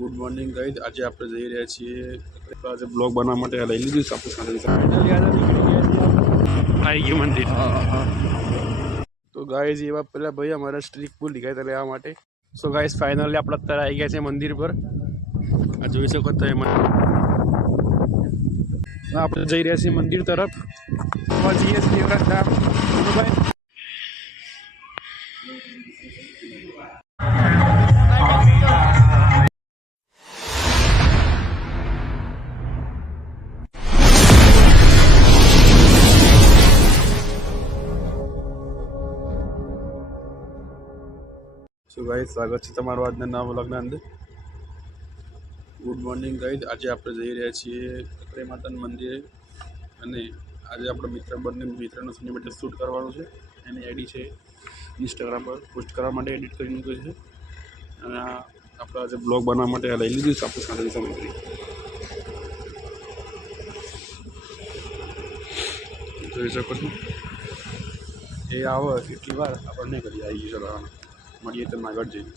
Good morning guys, આજે આપણે જઈ રહ્યા છીએ આજે બ્લોગ બનાવવા માટે લઈ લીધું છે આપણે આવી ગયું મંદિર. તો ગાઈઝ એવા પેલા ભાઈ અમારા સ્ટ્રીક ભૂલી ગયા લેવા માટે. સો ગાઈઝ ફાઇનલી આપણે અત્યારે આવી ગયા છે મંદિર પર. આ જોઈ શકો તો એમાં આપણે જઈ રહ્યા છીએ મંદિર તરફ. જઈએ છીએ ભાઈ. સો ગાઈઝ સ્વાગત છે તમારું આજના નવા વ્લોગના અંદર. ગુડ મોર્નિંગ ગાઈઝ, આજે આપણે જઈ રહ્યા છીએ કકરે માતાના મંદિરે અને આજે આપણો બંને મિત્રનો સિનેમેટિક શૂટ કરવાનું છે. એની આઈડી છે ઇન્સ્ટાગ્રામ પર પોસ્ટ કરવા માટે એડિટ કરી મૂક્યું છે અને આપણે આજે બ્લોગ બનાવવા માટે લઈ લીધું છે આપણે સાથે સામગ્રી. જોઈ શકો છો એ આવે કેટલી વાર આપણને કરી આવી ગયું ચલાવવાનું. મળીએ તો આગળ જઈએ.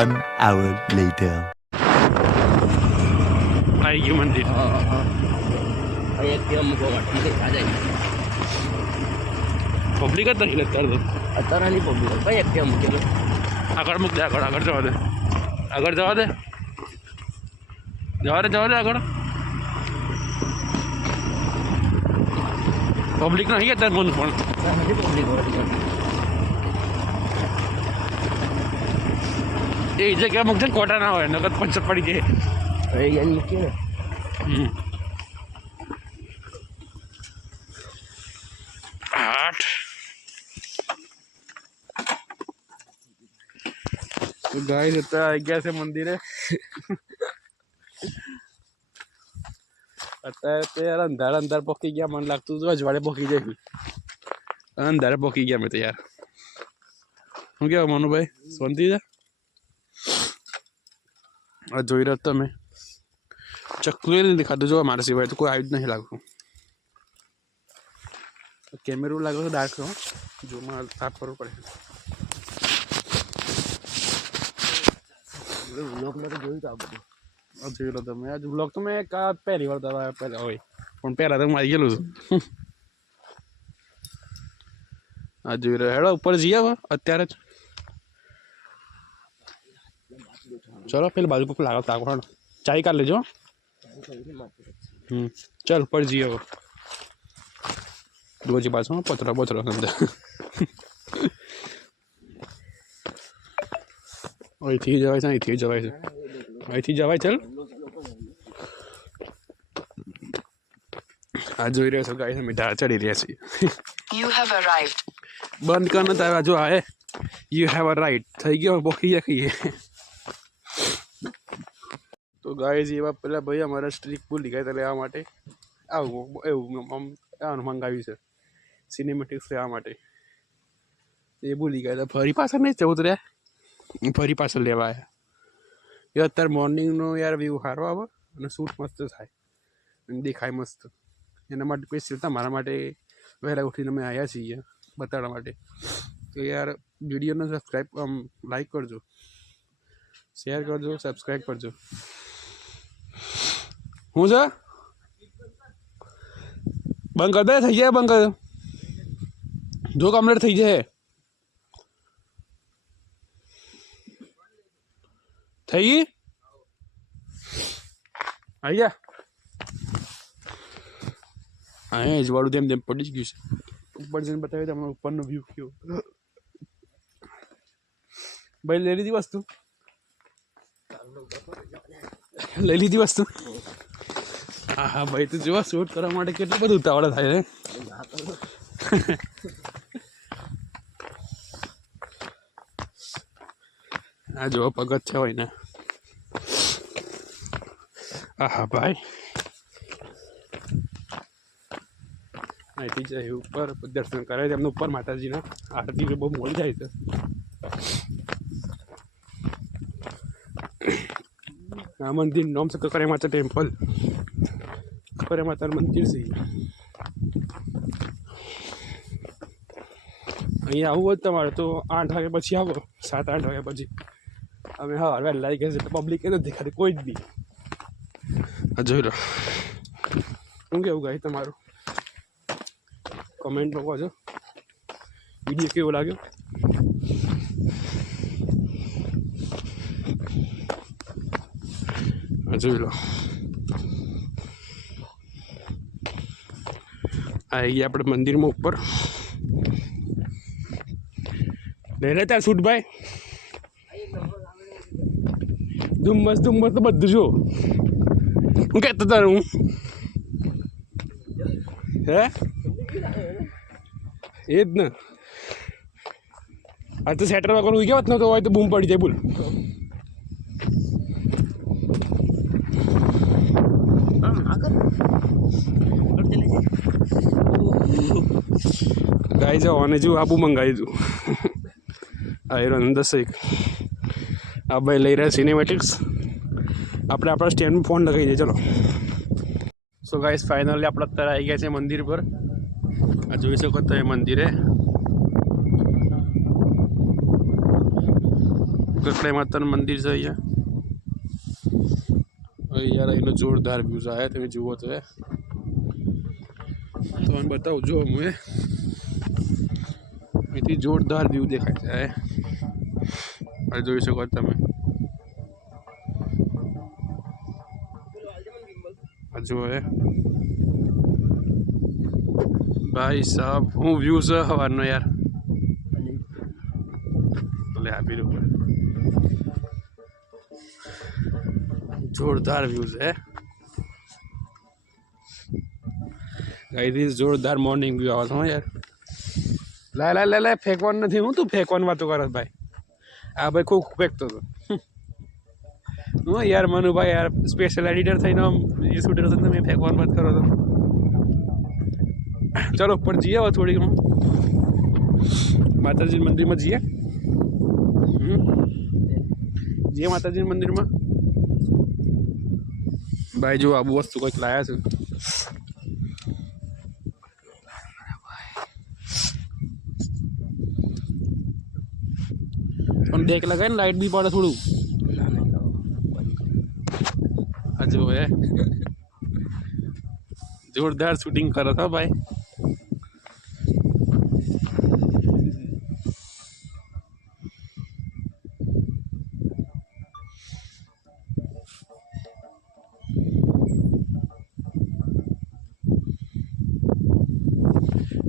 One hour later. આવી ગયું મંદિર. પબ્લિક જ નથી અત્યારે પબ્લિક કઈ એકટી મૂકેલું આગળ મૂક દે. આગળ જવા દે. આગળ જવા દે આગળ. પબ્લિક નહીં અત્યારે મને પણ પબ્લિક એ જગ્યા મૂકશે ને ખોટા ના હોય નગદ પંચર પડી જાય. અહીંયા મૂકીએ ને. આઠ ગાઈસ અત્યારે આવી ગયા છે મંદિરે. અત્યારે તો યાર અંધાર પોકી ગયા. મને લાગતું હતું અજવાળે પોકી જાય. અંધારે પોકી ગયા મેં તો યાર. શું કહેવાય મનુભાઈ, શાંતિ છે? આ જોઈ રહ્યો તમે ચક્કુ નથી ખાધું. જો મારા સિવાય તો કોઈ આવ્યું જ નહીં લાગતું. કેમેરો લાગે છે ડાર્ક. જો મારે સાફ કરવું પડે. બ્લોગમાં તો જોયું તો આ બધું. જોઈ લો તમે. આજ બ્લોગ તો મેં પહેલી વાર પહેલા હોય પણ પહેલા તો હું આવી ગયેલું છું. આ જોઈ રહ્યો. હેડો ઉપર જઈએ હવે અત્યારે જ. ચલો પેલી બાજુ કોઈ લાગો તાકો ચાય કાઢ લેજો. ચાલ ઉપર જઈએ હવે. દોજી પાછો પથરો સમજા. અહીંથી જવાય છે. અહીંથી જવાય. ચાલ આ જોઈ રહ્યા છો ગાય અમે ઢાળ ચડી રહ્યા છીએ. બંધ કર ને તારા જો આ યુ હેવ અ રાઈટ થઈ ગયો. બોકી જઈએ. તો ગાઈઝ એવા પેલા ભાઈ અમારા સ્ટ્રીક ભૂલી ગયા લેવા માટે આવું એવું મંગાવ્યું છે સિનેમેટિક્સ લેવા માટે. એ ભૂલી ગયા ફરી પાછળ નહીં જવું રહ્યા. ફરી પાછળ લેવા આવ્યા. એ અત્યારે મોર્નિંગનો યાર વ્યૂ સારો આવે અને શૂટ મસ્ત થાય અને દેખાય મસ્ત. એના માટે સ્પેશિયલ તમારા માટે વહેલા ઉઠીને અમે આવ્યા છીએ બતાવવા માટે. તો યાર વિડીયોને સબસ્ક્રાઈબ લાઈક કરજો, શેર કરજો, સબસ્ક્રાઈબ કરજો. હું છે બંધ કર દે. થઈ જાય બંધ કર. જો કમ્પ્લીટ થઈ જાય. થઈ ગઈ. આવી જા. હા અજવાળું તેમ પડી જ ગયું છે. ઉપર જઈને બતાવી તમને ઉપરનો વ્યૂ કેવો. ભાઈ લઈ લીધી વસ્તુ. લઈ લીધી વસ્તુ હા ભાઈ તું જોવા શૂટ કરવા માટે કેટલું બધું ઉતાવળ થાય ને. ના તો આ જો પગત છે હોય ને. હા ભાઈ અહીંથી જાય ઉપર દર્શન કરે છે એમને ઉપર માતાજીના. આરતી બહુ મોડી જાય છે. આ મંદિર નામ છે કરે માતા ટેમ્પલ. કરે માતાનું મંદિર છે. અહીંયા આવવું હોય તમારે તો 8 વાગ્યા પછી આવો. 7-8 વાગ્યા પછી. અમે હા વહેલા આવી ગયા છે તો પબ્લિક નથી દેખાતી કોઈ જ નહીં. આ જોઈ લો. શું કેવું ગાય તમારું કમેન્ટમાં કહો છો. વિડીયો કેવો લાગ્યો. જોઈ લો. આવી ગયા આપણે મંદિરમાં ઉપર. લઈ લેતા સૂટભાઈ. ધુમ્મસ તો બધું જો. હું કહેતો તાર હું હે એ જ ને. આ તો સેટર વગર ઉઈ ગયા નતો હોય તો બૂમ પડી જાય બોલ. ગાઈ જાઓ અને જો આબુ મંગાવી દઉં. આયરન 10. આ ભાઈ લઈ રહ્યા સિનેમેટિક્સ. આપણે આપણા સ્ટેન્ડમાં ફોન લગાવી દઈએ ચલો. સો ગાઈસ ફાઇનલી આપણે અત્યારે આવી ગયા છે મંદિર પર. આ જોઈ શકો તો એ મંદિરે કકડે માતાનું મંદિર છે અહીંયા. યાર એનો જોરદાર વ્યૂઝ આવ્યા તમે જુઓ તો એ તમને બતાવું જો હું એથી જોરદાર વ્યૂ દેખાય છે. જોઈ શકો તમે. જુઓ એ ભાઈ સાહેબ હું વ્યૂ છે સવારનો યાર. લે આપી દઉં. જોરદાર વ્યૂ છે ગાઈસ. જોરદાર મોર્નિંગ વ્યૂ આવે છે યાર. લે ફેંકવાનું નથી. હું તું ફેંકવાની વાતો કરે ભાઈ. આ ભાઈ ખૂબ ફેંકતો હતો. હું યાર મનુભાઈ યાર સ્પેશિયલ એડિટર થઈને એ શૂટર હતો તમે ફેંકવાની વાત કરો તો. ચલો ઉપર જઈએ હવે થોડીક માતાજી મંદિરમાં જઈએ. જઈએ માતાજી મંદિરમાં. ભાઈ જો આબુ વસ્તુ કંઈક લાયા છે. પણ ડેક લગાય ને લાઇટ બી પડે થોડું. આ જો એ જોરદાર શૂટિંગ કરે છે ભાઈ.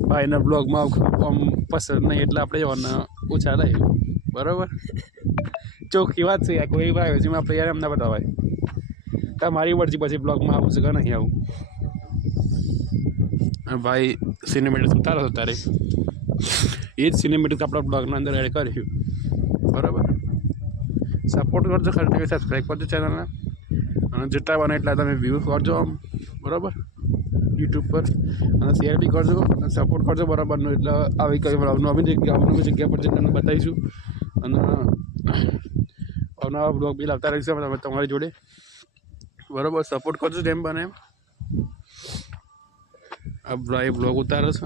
ભાઈના બ્લોગમાં આમ પસંદ નહીં એટલે આપણે ઓછા લાવીએ બરાબર. ચોખ્ખી વાત છે કોઈ ભાઈ હજી આપણે યાર એમને બતાવાય. તમારી મરજી પછી બ્લોગમાં આવું છે કે નહીં આવું. ભાઈ સિનેમેટિક ઉતારો તારે એ જ સિનેમેટિક આપણા બ્લોગના અંદર એડ કર્યું બરાબર. સપોર્ટ કરજો ખરેખર. સબસ્ક્રાઈબ કરજો ચેનલને અને જેટલા બને એટલા તમે વ્યૂઝ કરજો આમ બરાબર યુટ્યુબ પર. અને શેર બી કરજો અને સપોર્ટ કરજો બરાબરનું. એટલે આવી કઈ નવી જગ્યા પર જઈને બતાવીશું અને નવા બ્લોગ બી લાવતા રહીશું અમે તમારી જોડે બરાબર. સપોર્ટ કરજો જેમ બને એમ. આ ભાઈ બ્લોગ ઉતારે છે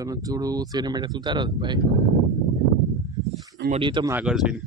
એનું થોડું સિનેમેટિક ઉતારે છે ભાઈ. મળીએ તમને આગળ જઈને.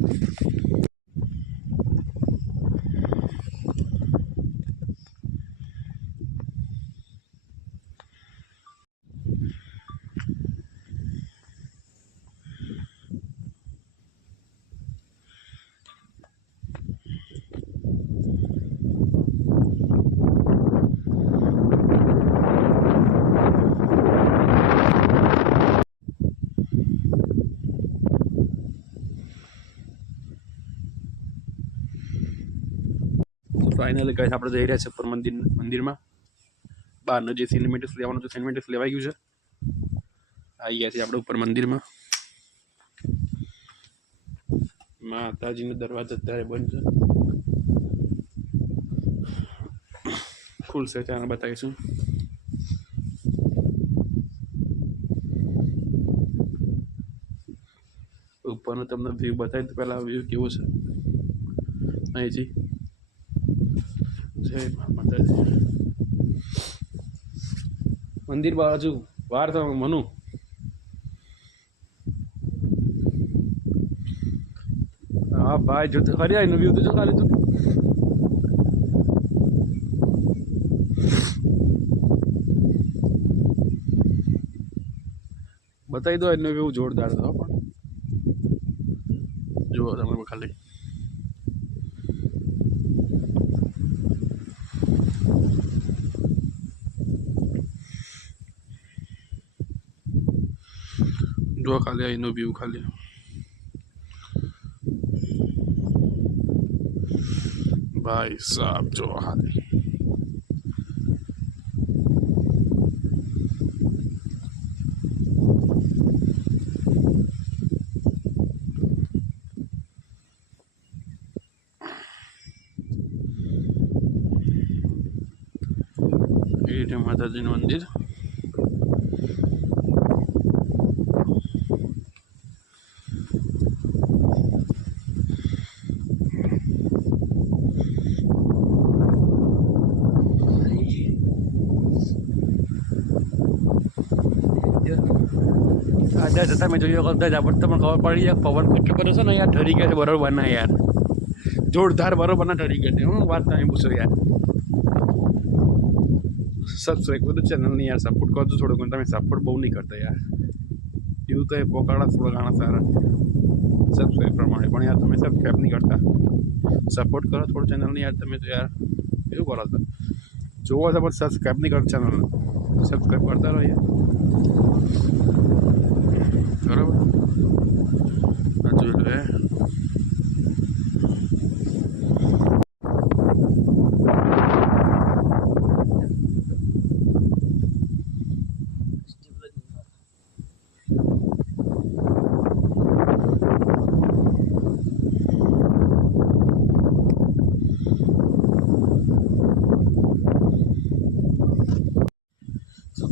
ફાઇનલી ગાઈસ આપણે જઈ રહ્યા છે ઉપર મંદિરમાં બહારનો જે સિનેમેટિક્સ લેવાનું છે સિનેમેટિક્સ લેવાઈ ગયું છે આવી ગયા છે આપણે ઉપર મંદિરમાં માતાજીનો દરવાજો અત્યારે બંધ છે ખુલશે ત્યાં બતાવીશું ઉપરનો તમને વ્યૂ બતાવી તો પહેલાં વ્યૂ કેવો છે અહીંથી જય માતાજી મંદિર બાજુ વાર તો મનુ હા ભાઈ જો ખરી આવીને વ્યૂ તો જો ખાલી તું બતાવી દો એનો વ્યૂ જોરદાર હતો પણ જુઓ તમે ખાલી જો ખાલી એનો વ્યૂ ખાલી ભાઈ સાહેબ જો ખાલી એ છે માતાજીનું મંદિર આજે જતા મેં જોયું કરતા જ આપણે તમને ખબર પડી જાય પવન કેટલો બધો છે ને યાર ઠરી ગયા છે બરોબર ના યાર જોરદાર બરોબર ના ઠરી ગયા છે હું વાત તમે પૂછો યાર સબસ્ક્રાઈબ કરો ચેનલની યાર સપોર્ટ કરજો થોડું ઘણું તમે સપોર્ટ બહુ નહીં કરતા યાર એવું તો એ પોકાળા થોડા ઘણા સારા સબસ્ક્રાઈબ પ્રમાણે પણ યાર તમે સબસ્ક્રાઈબ નહીં કરતા સપોર્ટ કરો થોડું ચેનલની યાર તમે તો યાર એવું કરો છો જોવો છો પણ સબસ્ક્રાઈબ નહીં કરો ચેનલને સબસ્ક્રાઈબ કરતા રહો યાર બરાબર જોઈ લે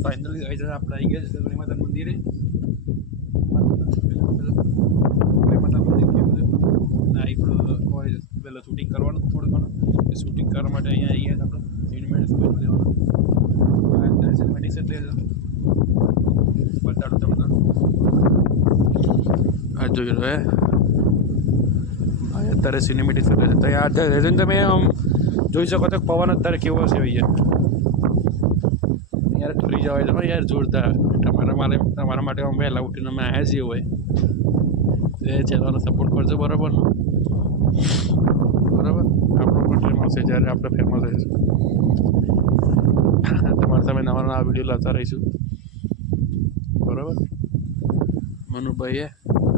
ફાઇનલી આવી જશે આપણે આવી ગયા છે ગણી માતા મંદિરે માતા મંદિર કેવું છે અને અહીં પણ હોય પહેલાં શૂટિંગ કરવાનું થોડું ઘણું એ શૂટિંગ કરવા માટે અહીંયા આવી ગયા આપણે સિનેમેટિક્સ લેવાનું સિનેમેટિક્સ એટલે બતાડું તમને આ જોઈ લો ભાઈ અત્યારે સિનેમેટિક્સ એટલે છે ત્યાં તમે આમ જોઈ શકો તો પવન અત્યારે કેવો છે યાર ઠરી જવાય છે યાર જોરદાર તમારા માટે અમે વહેલા ઉઠીને અમે આવ્યા છીએ હોય એ ચેનલનો સપોર્ટ કરજો બરાબર ને બરાબર આપણો કન્ટેન્ટ આવશે જ્યારે આપણે ફેમસ થઈશું તમારા સામે નવા નવા વિડીયો લાવતા રહીશું બરાબર મનુભાઈએ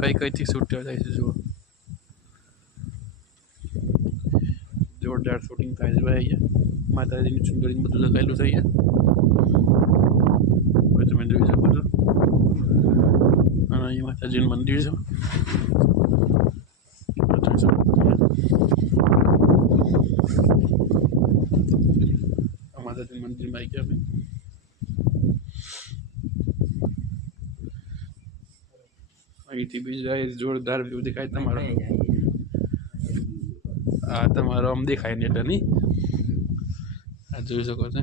કઈથી શૂટ થાય છે જુઓ જોરદાર શૂટિંગ થાય છે ભાઈ અહીંયા માતાજીની સુંદરી બધું લગાવેલું છે અહીંયા તમે જોઈ શકો છો અને અહીં માતાજીનું મંદિર છે માતાજીનું મંદિરમાં આવી ગયા અમે અહીંથી બીજા જોરદાર વ્યૂ દેખાય તમારો આ તમારો આમ દેખાય ને એટલે નહીં આ જોઈ શકો છો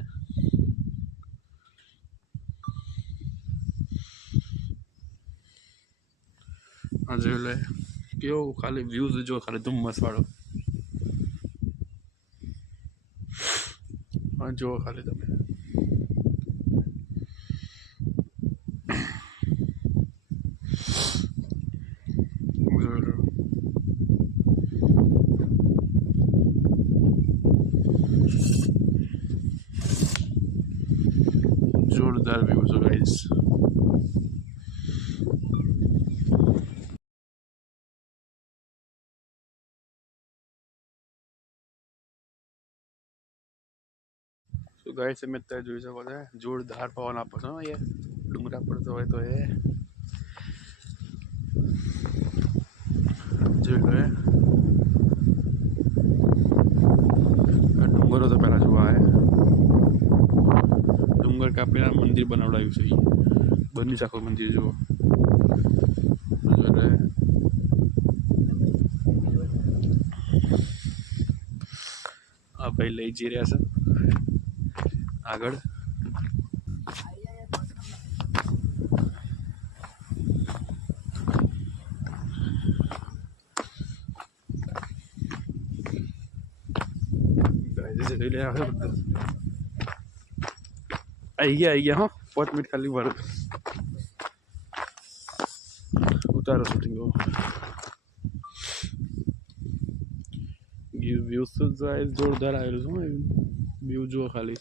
આ જોઈ લે કેવું ખાલી વ્યૂઝ જો ખાલી ધુમ્મસ વાળો હા જુઓ ખાલી તમે જોરદાર વ્યૂ છે ગાઈસ તો ગાઈસ તમે અત્યારે જોઈ શકો છો જોરદાર પવન આપો છો યાર ડુંગરા પડતો હોય તો એ જોઈ લો આ ડુંગરો તો પહેલા જોવા ડુંગર કાપીને મંદિર બનાવડાવ્યું છે બની આખું મંદિર જુઓ આ ભાઈ લઈ જઈ રહ્યા છે આગળ आई गया हाँ 5 मिनट खाली भर उतारो शूटिंग व्यू तो जोरदार आएલું છે વ્યू જો ખાલી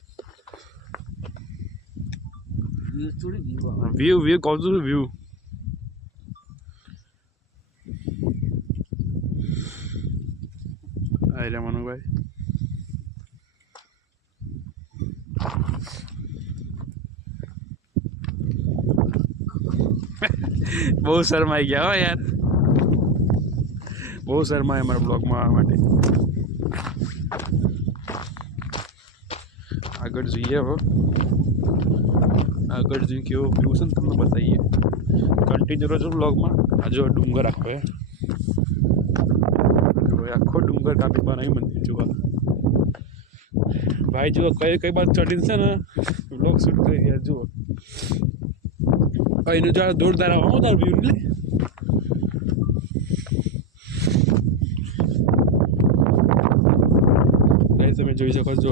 વ્યू કહું છું વ્યू આયલા મનુભાઈ બહુ શરમાઈ ગયા હો યાર બહુ શરમાય અમારા બ્લોગમાં આવવા માટે આગળ જઈએ હવે આગળ જઈને કેવો વ્યૂ છે ને તમને બતાવીએ કન્ટિન્યુ રહેજો બ્લોગમાં આ જો ડુંગર આખો આખો ડુંગર કાપી બનાવી મંદિર જોવા ભાઈ જુઓ કઈ બાજુ ચડીને છે ને બ્લોગ શૂટ કરી ગયા જુઓ એનું જરા જોરદાર આવો તાર વ્યૂ લે ગાઈસ તમે જોઈ શકો છો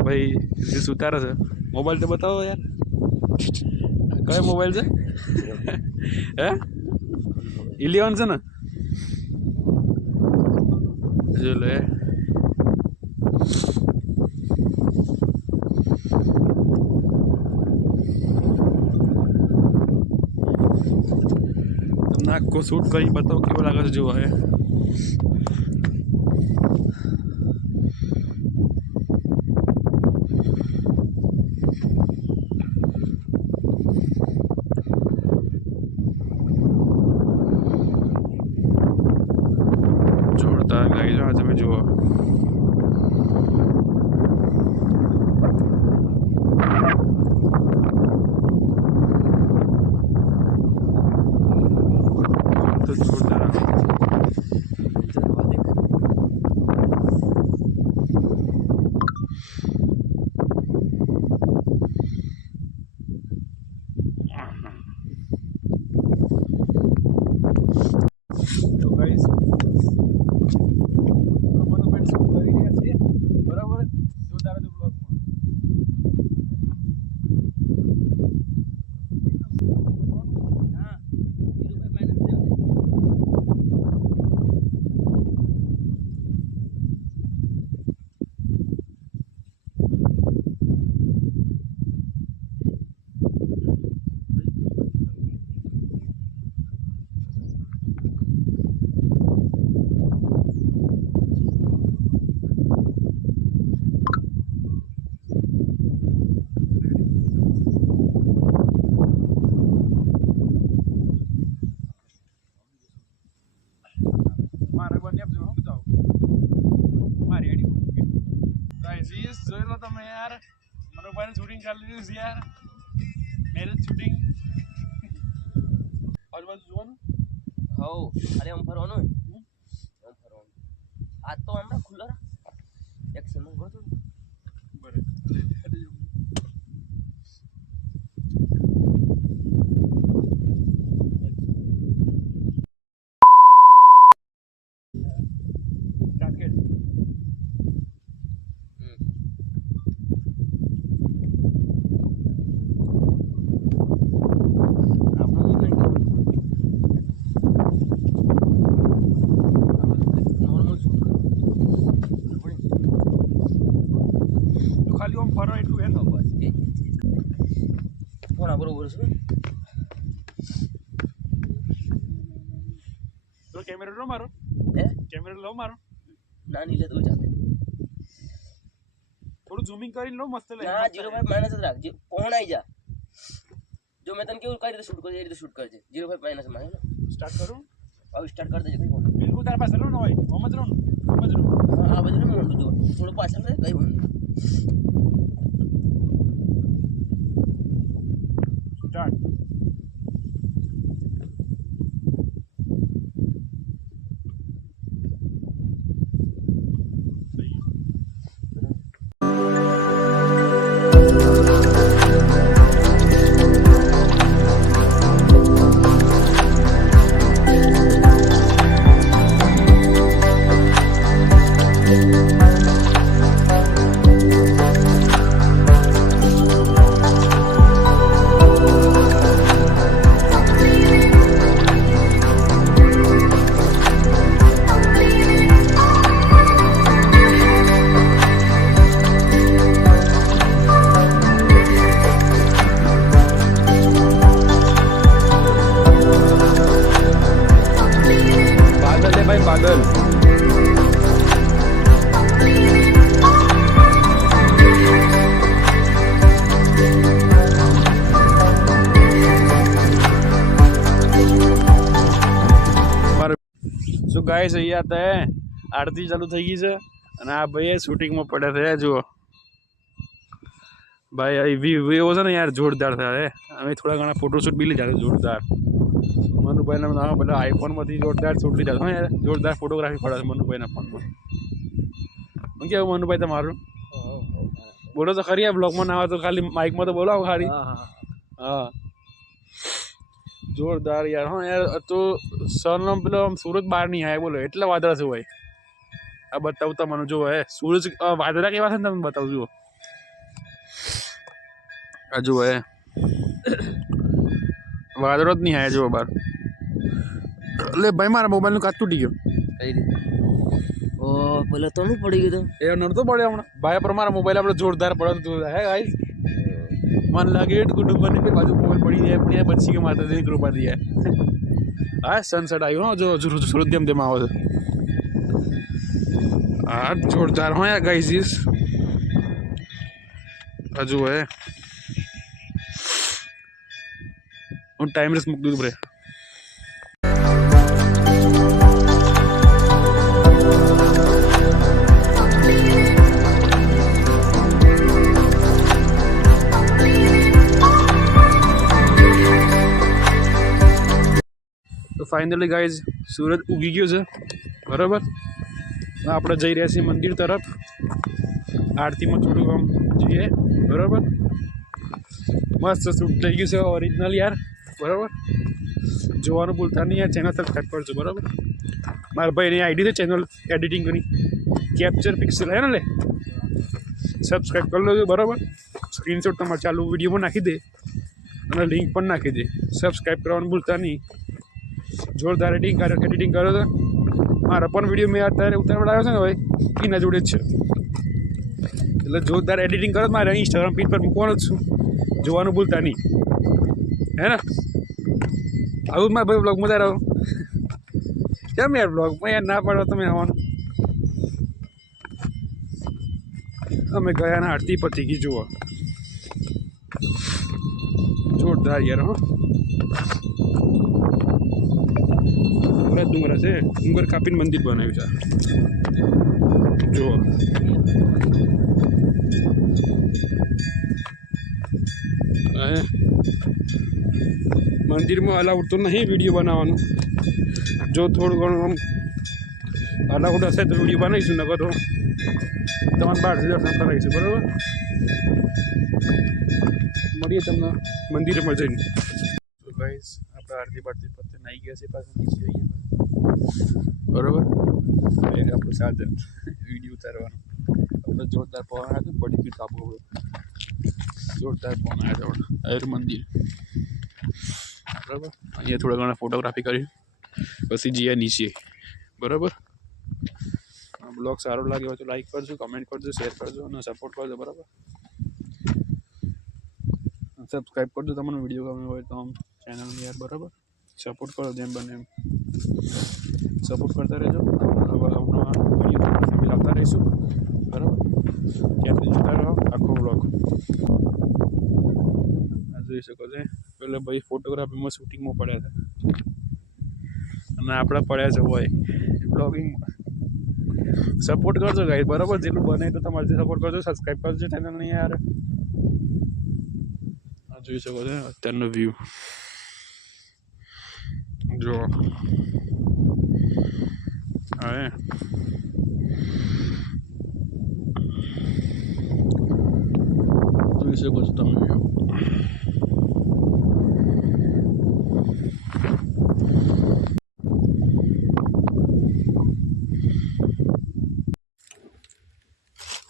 ભાઈ રીલ્સ ઉતારે છે મોબાઈલ તો બતાવો યાર કયો મોબાઈલ છે હે 11 છે ને જો લે તમને આખો શૂટ કરી બતાવો કેવો લાગે છે જોવા જોરદાર ગાઈ જો તમે જુઓ તો જોરદાર તો ગાઈસ બરાબર જોરદાર હતું બ્લોગમાં હા મારે બને આપજો હું બતાવો મારી આઈડી ગાઈસ જોઈ લો તમે યાર મનોભાઈ શૂટિંગ ચાલી રહ્યું છે યાર મેરેજ શૂટિંગ આજુબાજુ જોવાનું હો અરે આમ ફરવાનું આમ ફરવાનું આ તો હમણાં ખુલ્લો એક્શન માં ગયો બરાબર ખાલી આમ ફરો એટલું એમ કોના બરોબર છે તો કેમેરો લો મારો હે કેમેરો લો મારો નાની લે તો ચાલે થોડું ઝૂમિંગ કરીને લો મસ્ત લે ના 0.5 માઇનસ જ રાખ કોણ આવી જા જો મેં તને કેવું કઈ રીતે શૂટ કરજે એ રીતે શૂટ કરજે 0.5 માઇનસ માં હે ને સ્ટાર્ટ કરું હવે સ્ટાર્ટ કરી દેજે કઈ બોલ બિલકુલ તારા પાસે લો ન હોય આમ જ રહો ને આ બાજુ ને મોટું જો થોડું પાછળ રહે કઈ બોલ સ્ટાર્ટ बादल है भाई बादल सो गाइस અહીં आता है આરતી ચાલુ થઈ ગઈ છે અને આ ભાઈ શૂટિંગમાં પડ્યા છે જુઓ ભાઈ આ વ્યૂ છે ને યાર જોરદાર થાય અમે થોડા ઘણા ફોટોશૂટ બી લીધા છે જોરદાર મનુભાઈના નામ બધા આઈફોનમાંથી જોરદાર શૂટ લીધા છે યાર જોરદાર ફોટોગ્રાફી પડે છે મનુભાઈના ફોનમાં શું કેવું મનુભાઈ તમારું બોલો તો ખરી આ બ્લોગમાં ના આવે તો ખાલી માઇકમાં તો બોલાવો ખાલી હા જોરદાર યાર હા યાર તો સનનો પેલો સૂરજ બહાર નહીં આવે બોલો એટલા વાદળા છે ભાઈ આ બતાવું તમને જો હે સૂરજ વાદળા કેવા છે ને તમે બતાવું જુઓ આ જુઓ હે વાદળો જ નહીં આવે જુઓ બહાર એટલે ભાઈ મારા મોબાઈલનું કાચ તૂટી ગયો કઈ રીતે ઓ પેલા તો નહીં પડી ગયું એ નડતો પડ્યો હમણાં ભાઈ પર મારા મોબાઈલ આપણે જોરદાર પડે હે ગાઈસ मन लगे कुटुंबानी पे बाजू मोबाइल पड़ी है अपनी बच्ची के माता दी कृपा दी है हाँ सनसेट आयो ना जो सूरजम दे माहो हाँ जोरदार हो यार गाइस इस अजू है उन टाइम रेस मुक दूध ब्रे तो फाइनली गाइज सूरज उगी गयो है बराबर આપણે જઈ રહ્યા છીએ મંદિર તરફ આરતીમાં થોડું આમ જઈએ બરાબર મસ્ત શૂટ થઈ ગયું છે ઓરિજિનલ યાર બરાબર જોવાનું ભૂલતા નહીં યાર ચેનલ સબસ્ક્રાઈબ કરજો બરાબર મારા ભાઈની આઈડી છે ચેનલ એડિટિંગની કેપ્ચર પિક્સેલ હે ને લે સબસ્ક્રાઈબ કરી લેજો બરાબર સ્ક્રીનશોટ તમારે ચાલુ વિડીયોમાં નાખી દે અને લિંક પણ નાખી દે સબસ્ક્રાઈબ કરવાનું ભૂલતા નહીં જોરદાર એડિટિંગ કરો તો મારા પણ વિડીયો મેં અત્યારે ઉતારવાળો આવ્યો છે ને ભાઈ એના જોડે જ છે એટલે જોરદાર એડિટિંગ કરો મારે ઇન્સ્ટાગ્રામ પેજ પર મૂકવાનો જ છું જોવાનું ભૂલતા નહીં હે ને આવું મારા ભાઈ બ્લોગમાં તારો કેમ યાર બ્લોગમાં યાર ના પાડો તમે આવવાનું અમે ગયા ને આરતી પતી ગઈ જુઓ જોરદાર યાર હો ડુંગરા છે ડુંગર કાપીને મંદિર બનાવ્યું છે જુઓ મંદિરમાં અલાઉડ તો નહીં વિડીયો બનાવવાનું જો થોડું ઘણું આમ અલાઉડ હશે તો વિડીયો બનાવીશું નકર તો તમારે બહાર દર્શન કરાવીશું બરાબર મળીએ તમને મંદિરમાં જઈને ગાઈસ આપણે આરતી બારતી પતે નાઈ ગયા છે પાછું નીચે આવીએ બરાબર એ આપણું સાધન વિડીયો ઉતારવાનું આપણે જોરદાર પવન આવ્યો પડી ગયું કાબુ જોરદાર પવન આવ્યો આયર મંદિર બરાબર અહીંયા થોડા ઘણા ફોટોગ્રાફી કરી પછી જઈએ નીચે બરાબર બ્લોગ સારો લાગે હોય તો લાઈક કરજો કમેન્ટ કરજો શેર કરજો અને સપોર્ટ કરજો બરાબર સબસ્ક્રાઈબ કરજો તમને વિડીયો ગમે હોય તો આમ ચેનલને યાર બરાબર સપોર્ટ કરો જેમ બને એમ સપોર્ટ કરતા રહેજો વિડીયો લાવતા રહીશું બરાબર ત્યાંથી જોતા રહો આખો બ્લોગ. આ જોઈ શકો છો પેલા ભાઈ ફોટોગ્રાફીમાં શૂટિંગમાં પડ્યા હતા અને આપણે પડ્યા છે હોય બ્લોગિંગમાં. સપોર્ટ કરજો ગાઈસ બરાબર, જેટલું બને તો તમારે સપોર્ટ કરજો, સબસ્ક્રાઈબ કરજો ચેનલને યાર. આ જોઈ શકો છો અત્યારનો વ્યૂ જો. હા જોઈ શકો છો તમે વ્યૂ.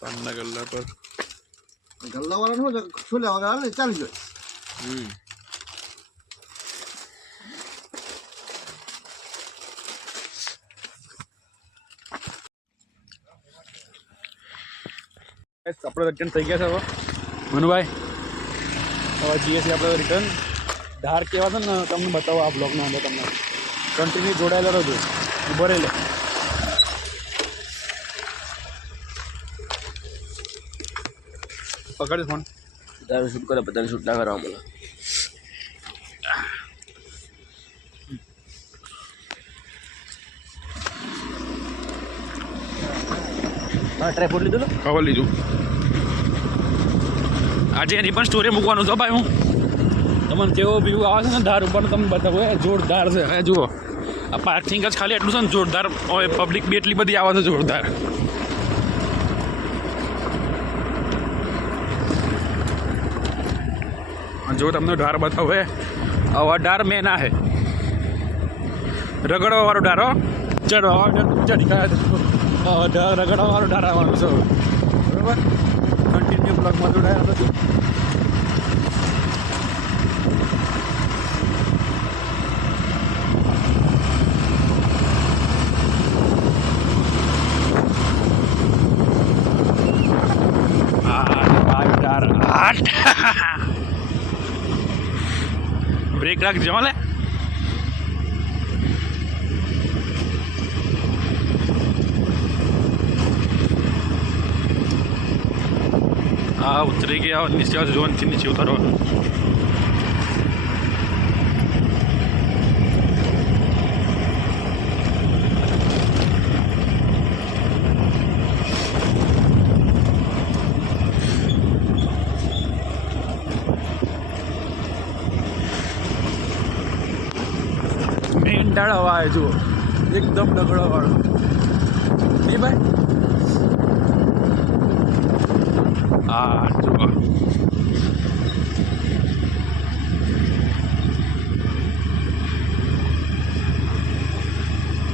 પાનના ગલ્લા પર ગલ્લાવાળાનું શું લેવા ને ચાલી જાય. આપણે રિટર્ન થઈ ગયા છે હવે મનુભાઈ. હવે જઈએ છીએ આપણે રિટર્ન. ધાર કેવા છે ને તમને બતાવો આ બ્લોગના અંદર. તમને કન્ટિન્યુ જોડાયેલા રહેજો, ઉભો રહી લે. પકડ ફોન. તારું શૂટ કરે બધાને શૂટ ના કરવા મળે. હા ટ્રાયપોડ લીધું ને? કવર લીધું. આજે એની પણ સ્ટોરી મૂકવાનું છો ભાઈ. હું તમને કેવો વ્યૂ આવે છે ને ધાર ઉપર તમને બતાવું. એ જોરદાર છે. એ જુઓ આ પાર્કિંગ જ ખાલી એટલું છે ને જોરદાર. હવે પબ્લિક બી એટલી બધી આવે છે જોરદાર. જો તમને ઢાર બતાવે આવા ઢાર મેં ના હે રગડવા વાળો ઢારો ચડવા ચડી રગડવા વાળો ઢાર આવવાનું છે બરાબર. કન્ટિન્યુ બ્લોગમાં જોડાયા નથી. બ્રેક રાખજો લે. હા ઉતરી ગયા નીચે ઝોનથી નીચે ઉતરવાનું. મેંડાળા વાય જુઓ એકદમ ડગડો વાળો. એ ભાઈ હા જુઓ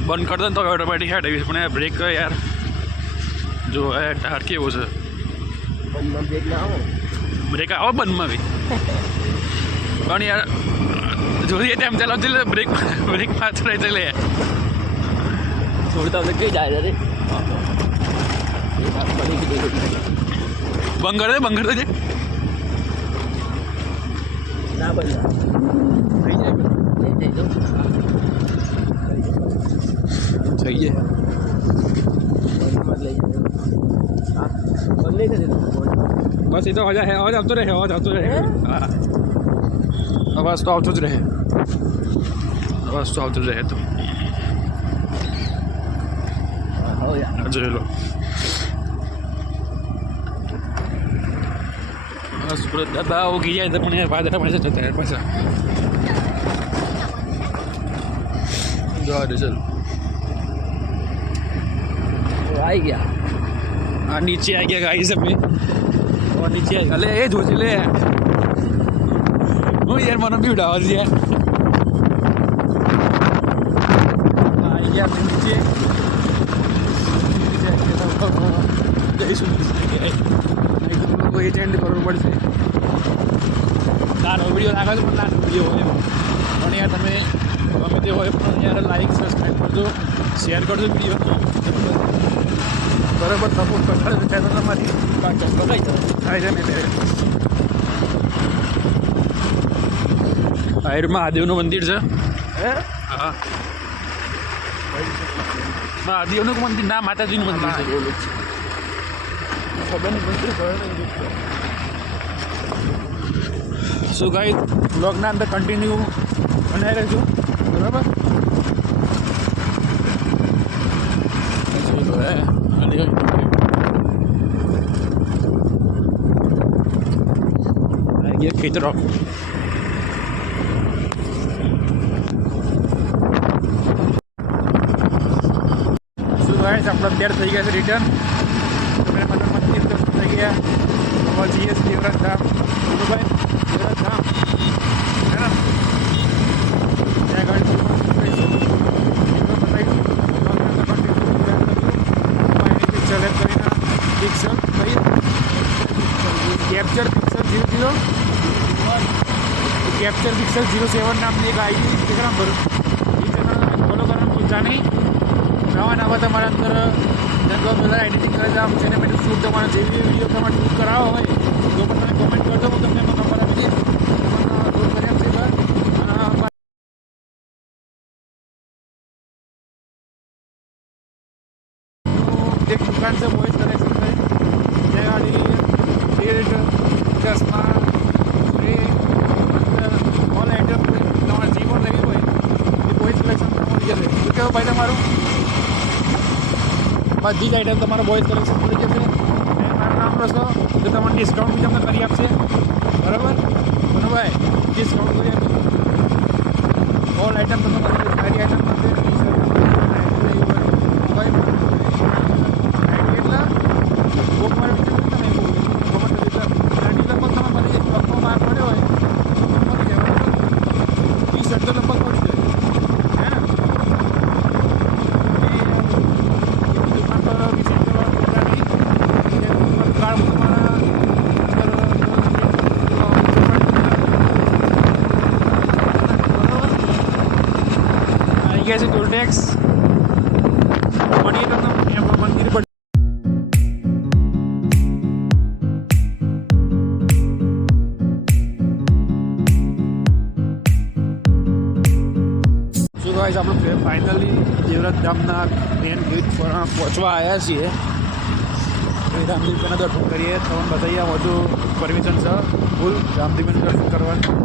બંધ કરી દે તો ઓટોમેટિક હેડ આવી પણ બ્રેક યાર જો એ ટાર કેવો છે. બ્રેક ના આવો. બ્રેક આવો બંધમાં બી પણ યાર જોઈએ તેમ ચાલો બ્રેક બ્રેક પાછળ ચાલે છોડતા આપણે કઈ જાય રે. બંગર દે ના બંધ થઈ જાય થઈ જાય. બસ એ તો અવાજ આવતો રહે હા અવાજ તો આવતો જ રહે તો જોઈ લો. સુરત દાદા ઉગી જાય તો પણ વાદળા પાસે જતા યાર પાછા જોવા દે. ચલો આવી ગયા. હા નીચે આવી ગયા ગાઈ સબ और नीचे अले ए जो चले वो यार मनो भी उड़ावा दिया हाँ ये अपने नीचे एटेंड करવું પડશે. નાનો વિડીયો નાખો તો પણ નાનો વિડીયો હોય પણ યાર તમે ગમે તે હોય પણ યાર લાઈક સબસ્ક્રાઈબ કરજો, શેર કરજો વિડીયો બરાબર. સપોર્ટ કરતા ચેનલ અમારી થાય છે ને સાઈડમાં મહાદેવનું મંદિર છે. હા મહાદેવનું મંદિર ના માતાજીનું મંદિર છે. ખબર નહીં બધું ખબર નહીં. શું ગાઈ બ્લોગના અંદર કન્ટિન્યુ બનાવી રહેશું બરાબર. ખેતરો શું ગાય આપણે અત્યારે થઈ ગયા છે રિટર્ન. મંદિર દર્શન થઈ ગયા. જઈએ છીએ દેવરાજ ધામ. ભાઈ દેવરાજ ધામ હે ને ત્યાં ગાડી ચલે કરીને પિક્ચર ભાઈ કેપ્ચર પિક્ચર 00 કેપ્ચર પિક્ચર 07 નામની એક આવી ઇન્સ્ટાગ્રામ પર એ ચેનલ ફોલો કરવાનું ભૂલતા નહીં. નવા તમારા અંદર પહેલાં એડિટિંગ કરે છે આમ સિનેમેટિક શૂટ તમારે જેવી વિડીયો તમારે શૂટ કરાવો હોય તો પણ તમે કોમેન્ટ કરજો. હું તમને નંબર આપી દઈશ. શૂટ કરી આપશે એક દુકાન છે બોયઝ કલેક્શન છે જ્યાં ગાડી શર્ટ ચશ્મા ઓલ આઈટમ તમારે જે પણ લેવી હોય એ બોયઝ કલેક્શન મળી જશે. શું કહેવું ભાઈ તમારું? બધી જ આઈટમ તમારા બોયઝ કલેક્શન મળી જશે. અને મારું નામ લખો તો તમને ડિસ્કાઉન્ટ બી તમને કરી આપશે બરાબર. અને ભાઈ ડિસ્કાઉન્ટ કરી આપશે. ઓલ આઈટમ તમને સારી આઈટમ મળશે. ગયા છે ટોલ ટેક્સ મળીએ તમને આપણા મંદિર પર. શું કહે છે આપણે ફાઇનલી દેવરાજ ધામના મેન ગેટ પર પહોંચવા આવ્યા છીએ. રામદેવના દર્શન કરીએ તમને બતાવીએ વધુ પરમિશન છે ફૂલ રામદેવના દર્શન કરવાનું.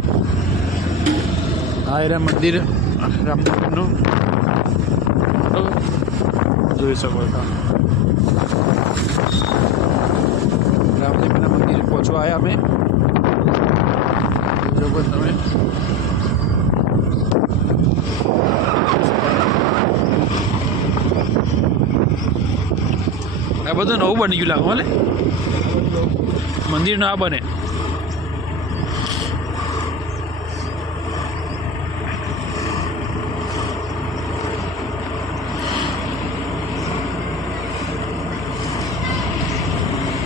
આ એરા મંદિર રામદેવનું જોઈ શકો છો. રામદેવના મંદિરે પહોંચવા આવ્યા અમે. જોવો તમે આ બધું નવું બની ગયું લાગો ને મંદિર ના બને.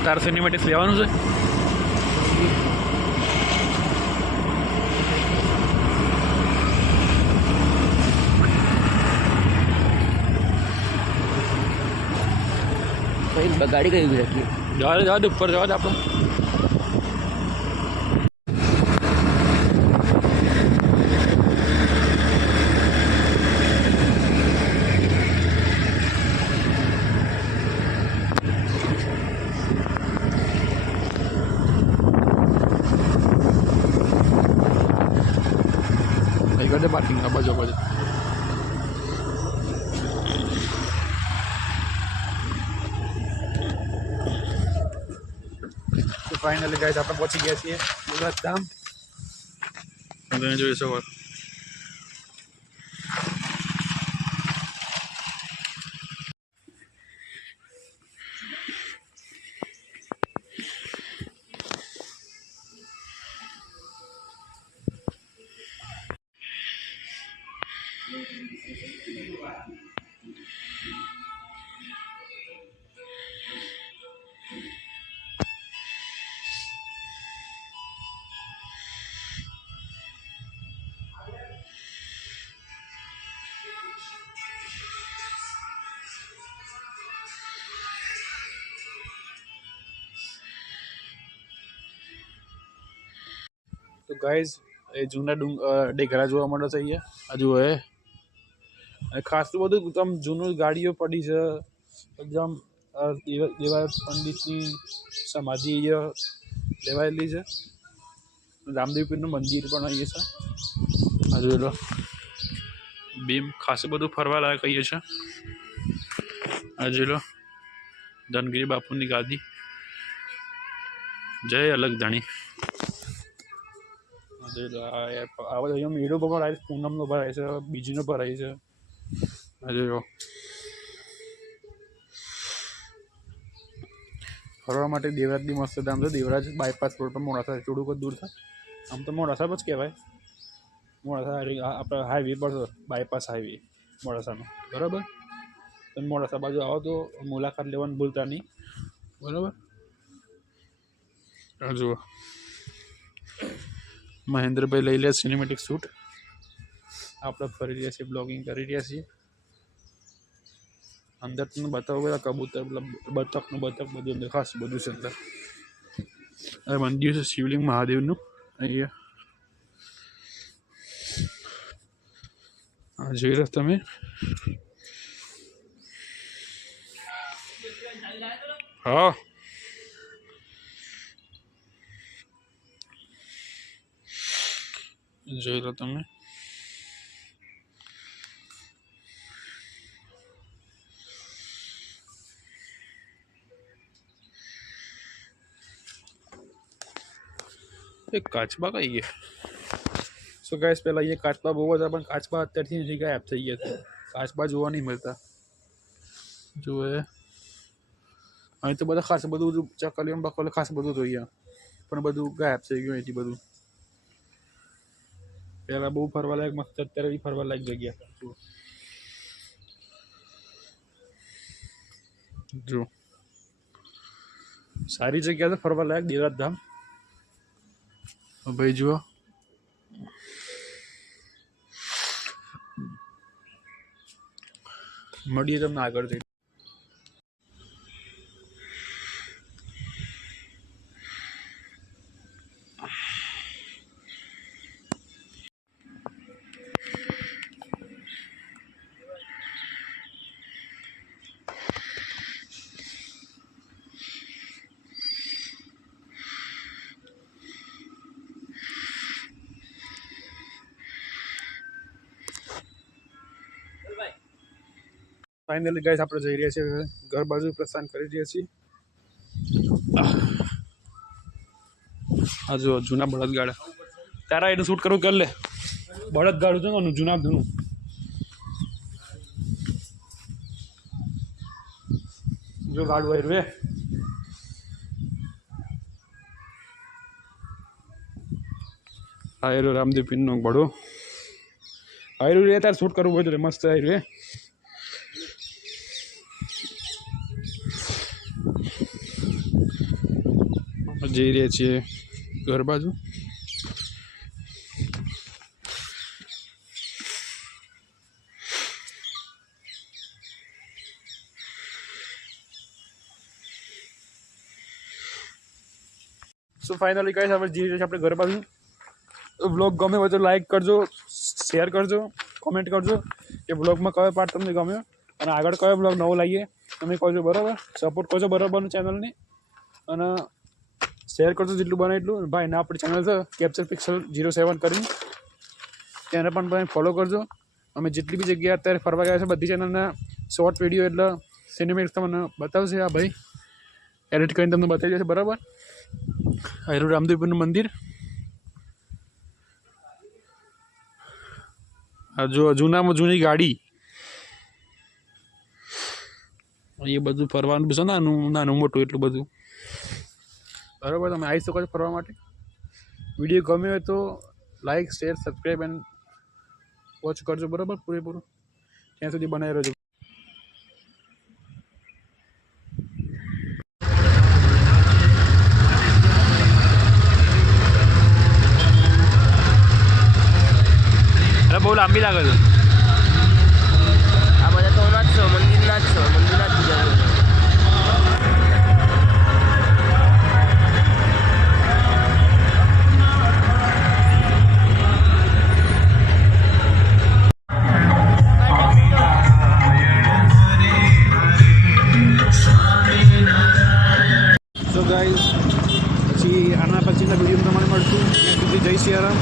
તાર સિનેમેટિક્સ લેવાનું છે. ગાડી કઈ ઉભી રાખી જવા દે ઉપર જવા દે આપણું. કરજે પાર્કિંગ આ બાજુ બાજુ. ફાઇનલી ગાઈસ આપણે પહોંચી ગયા છીએ દેવરાજ ધામ. તમે જોઈ શકો તો ગાઈઝ એ જૂના ડેઘરા જોવા મળે છે અહીંયા. હજુ હે ખાસું બધું એકદમ જૂનું ગાડીઓ પડી છે એકદમ દેવા પંડિતની સમાધિ લેવાયેલી છે. રામદેવ પીરનું મંદિર પણ અહીંયા છે. આ જોઈ લો, બેમ ખાસું બધું ફરવા લાયક અહીંયા છે. આ જોઈ લો, ધનગીરી બાપુની ગાદી. જય અલગ ધણી. આ બધો અહીંયા મેળો પણ ભરાય છે, પૂનમનો ભરાય છે, બીજનો ભરાય છે. આ જોઈ લો, ફરવા માટે દેવરાજની મસ્ત ધામ છે. દેવરાજ બાયપાસ રોડ પર મોડાસા થોડુંક જ દૂર થાય. આમ તો મોડાસા જ કહેવાય. મોડાસા આપણે હાઈવે પર છે, બાયપાસ હાઈવે મોડાસાનો. બરાબર, તમે મોડાસા બાજુ આવો તો મુલાકાત લેવાનું ભૂલતા નહીં. બરાબર. જુઓ, મહેન્દ્રભાઈ લઈ લે સિનેમેટિક શૂટ. આપણે ફરી રહ્યા છીએ, બ્લોગિંગ કરી રહ્યા છીએ. અંદર તમને બતાવો, બધા કબૂતર, બતકનું બતક બધું ખાસ બધું છે અંદર. આ મંદિર છે શિવલિંગ મહાદેવનું. અહીંયા જોઈ રહ્યા તમે. હા, જોઈ લો તમે. કાચબા કઈ ગયા? સો ગાઈસ, પહેલાં અહીંયા કાચબા બહુ હતા, પણ કાચબા અત્યારથી નથી ગાયબ થઈ ગયા છે. કાચબા જોવા નહીં મળતા. જુએ અહીં તો બધા ખાસ બધું ચકલીઓ બકલીઓ ખાસ બધું જોઈએ, પણ બધું ગાયબ થઈ ગયું અહીંથી બધું. પહેલાં બહુ ફરવા લાયક મસ્ત, અત્યારે બી ફરવા લાયક જગ્યા. જો સારી જગ્યા છે ફરવા લાયક, દેવરાજ ધામ. ભાઈ જુઓ, મળીએ તમને આગળ જઈ. ફાઇનલી ગાઈસ, આપણે જઈ રહ્યા છીએ ઘર બાજુ, પ્રસ્થાન કરી રહ્યા છીએ. આ જો જૂના બળદગાડા. તારા એનું શૂટ કરવું કરી લે. બળદગાડું છે ને જૂના જૂનું. જો ગાડું આવ્યું રે. આયરો રામદેવ પીરનો બળો આયરું રે. તારે શૂટ કરવું હોય તો મસ્ત આયરું રે. જઈ રહ્યા છીએ ઘર બાજુ. સો ફાઇનલી ગાઈસ, આપણે જઈ રહ્યા છીએ આપણે ઘર બાજુ. વ્લોગ ગમે હોય તો લાઈક કરજો, શેર કરજો, કોમેન્ટ કરજો કે વ્લોગમાં કયો પાર્ટ તમને ગમ્યો અને આગળ કયો વ્લોગ નવો લાવીએ તમે કહો. બરાબર, સપોર્ટ કરજો બરાબરનું ચેનલને, અને શેર કરજો જેટલું બને એટલું. ભાઈ ના આપણી ચેનલ છે કેપ્ચર પિક્સલ 07 કરીને, તેને પણ ભાઈ ફોલો કરજો. અમે જેટલી બી જગ્યાએ અત્યારે ફરવા ગયા છે બધી ચેનલના શોર્ટ વિડીયો એટલે સિનેમેટિક્સ તમને બતાવશે. આ ભાઈ એડિટ કરીને તમને બતાવી દેશે. બરાબર, આયરું રામદેવપીરનું મંદિર. આ જો જૂનામાં જૂની ગાડી. એ બધું ફરવાનું છે, નાનું મોટું એટલું બધું. બરાબર, તમે આવી શકો છો ફરવા માટે. વિડીયો ગમ્યો હોય તો like, share, subscribe and watch કરજો. બરાબર, પૂરેપૂરું ત્યાં સુધી બનાવી રહેજો. અરે બહુ લાંબી લાગે છે. આ બધા તો ના જ છો, મંદિરના જ છો, મંદિરના જ પૂજા કરો. પછીના વિડીયો તમારે મળશું ત્યાં સુધી જય સિયારામ.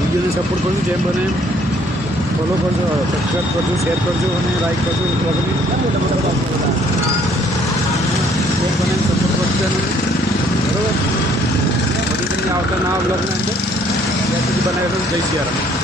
વિડીયોને સપોર્ટ કરજો જેમ બને એમ. ફોલો કરજો, સબસ્ક્રાઈબ કરજો, શેર કરજો અને લાઈક કરજો. જેમ બને એમ સપોર્ટ કરજો બરાબર. પછી તમને આવતા નવા બ્લોગના અંદર ત્યાં સુધી બનાવી જય સિયારામ.